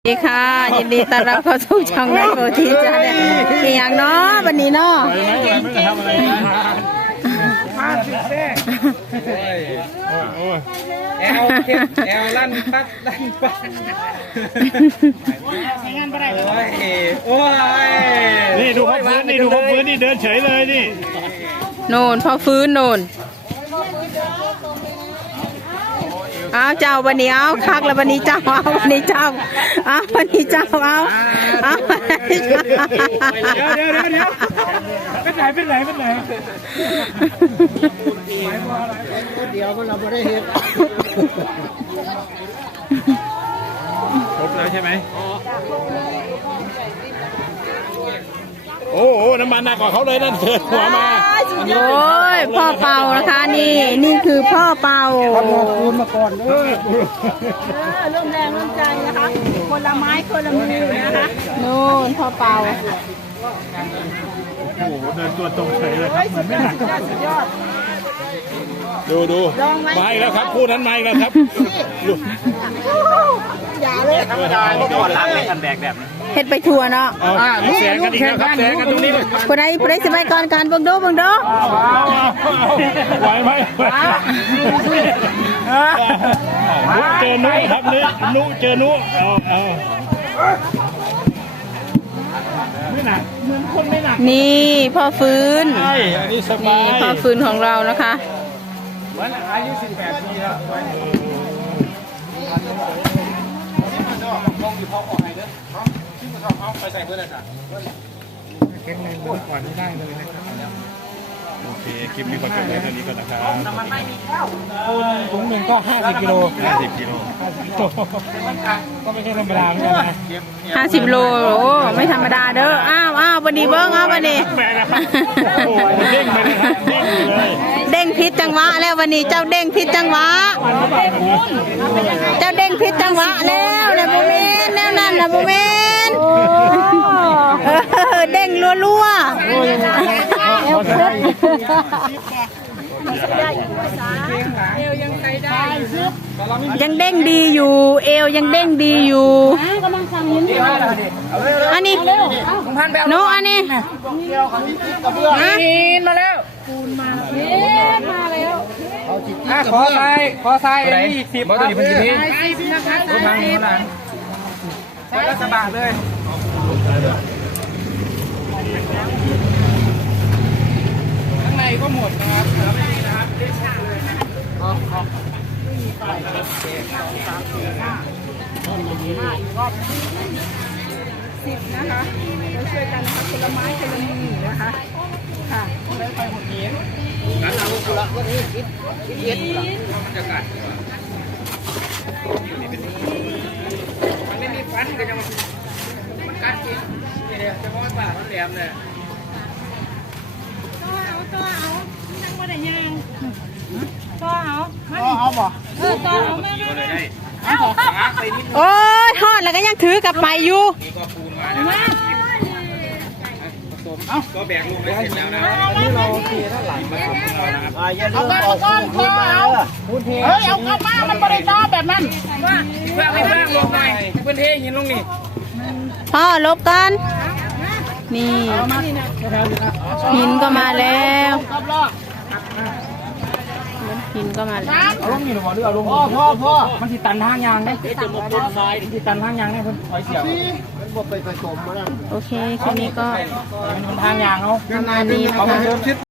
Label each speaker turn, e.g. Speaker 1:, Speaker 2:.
Speaker 1: สวัสดีค่ะยินดีต้อนรับเข้าสู่ช่องแม่โบทีจ้าเนี่ยมีอย่างเนาะวันนี้เนาะ
Speaker 2: แอลเก็บแอลลั่นปักลั่นปักใช้งานไม่ได้โอ้ย
Speaker 3: นี่ดูเขาฟื้นนี่ดูเขาฟื้นนี่เดินเฉยเลยนี่
Speaker 1: โน่นพอฟื้นโน่นเอาเจ้าวันนี้เอาคักแล้ววันนี้เจ้าเอาวันนี้เจ้าเอาวันนี้เจ้าเอา
Speaker 2: เดี๋ยวเป็นไหนเดี๋ยวมันเราไม่ได้เห็น
Speaker 3: ครบแล้วใช่ไหมโอ้โหน้ำมันหนักกว่าเขาเลยนั่นเถิดหัวมา
Speaker 1: โอ้ยพ่อเป่านะคะนี่คือพ่อเป่า
Speaker 2: คูณมาก่อน
Speaker 1: ร่วมแรงร่วมใจนะคะคนละไม้คนละมือนะคะนู่นพ่อเป่า
Speaker 3: โอ้โหเดินตัวตรงเฉยเลยครับมันไม่หนักดูมาอีกแล้วครับคู่นั้นมาอีกแล้วครับ
Speaker 1: อย่าเลย
Speaker 2: ธรรมดาที่ก่อนล้างไม่ทันแดกแบบ
Speaker 1: เฮ็ดไปทัวเนาะ
Speaker 3: แซงกันอีกแล้วครับแซงกันตรงนี้เลย
Speaker 1: ผู้ใดสบายก่อนการบังโด
Speaker 3: ไหวไหมเจอนุครับนุเจอนุเอาไม่หนักเหมือนคนไม่หนัก
Speaker 1: นี่พ่อฟื้น
Speaker 3: นี่สบาย
Speaker 1: พ่อฟื้นของเรานะคะ
Speaker 2: เหมือนอายุ18 ปีแล้วมองอยู่พอออกไหนเด้อที่มันเอาไปใส่เพื่อนจ้ะเก็บเงินก่อนไม่ได้เลยนะครับ
Speaker 3: โอเคคลิปนี้ก็จบไว้เท่านี้ก่อนนะครับ
Speaker 2: ถุงหนึ่งก็50 กิโลก็ไม่ใช่ธรรมดาเหมือนกันนะ
Speaker 1: 50 โลโอ้ไม่ธรรมดาเด้ออ้าววันนี้เบิ้งวันนี้
Speaker 3: โอ้เด้งไปเลยครับเด้งเลย
Speaker 1: เด้งพิษจังหวะแล้ววันนี้เจ้าเด้งพิษจังหวะเจ้าเด้งพิษจังหวะแล้วนะบุเมนแนวนั้นนะบุเมนเด้งรัวยังเด้งดีอยู่เอวยังเด้งดีอยู่อันนี้โนอันนี้
Speaker 2: มาแล้วขอทรายอีก10ตัวนี้เป็น10นะคะรถทางนี้นะใช้สบายเลยข้างในก็หมดนะครับนะครับ10นะคะเราช่วยกันนะคะคนละไม้คนละมือนะคะค่ะได้ไปหมดเย็นงั้นเราคุละวันนี้คิดเย็นบรรยากาศมันไม่มีฟันก็จะมันกัดจริงเดี๋ยวจะมองปากมันแหลมเลยตัวเอานั่งมาได้ยังตัวเอาบ่ตัวเอาไม่
Speaker 1: โอ้ยทอดแล้วก็ยังถือกลับไปอยู่
Speaker 2: ก็แบกลงไปเสร็จแล้วนะนี่เราเทด้านหลังมาทำของเรานะครับเอาก้อนคอเอาเอามามันบริจาคแบบนั้นว่าเพื่อให้เพื่อนลงหน่อยเพื่อนเทหินลงนี่
Speaker 1: พ่อลบกันนี่หินก็มาแล้วหินก็มาแล้ว
Speaker 2: เอาลงนี่หรือเปล่าหรือเอาลงพ่อมันติดตันทางยางเนี่ยจะมาพ่นไฟติดตันทางยางเนี่ยเพิ่นถอยเสียว
Speaker 1: โอเคแค่นี้ก็
Speaker 2: มันทางยางเขา
Speaker 1: ประมาณนี้นะคะ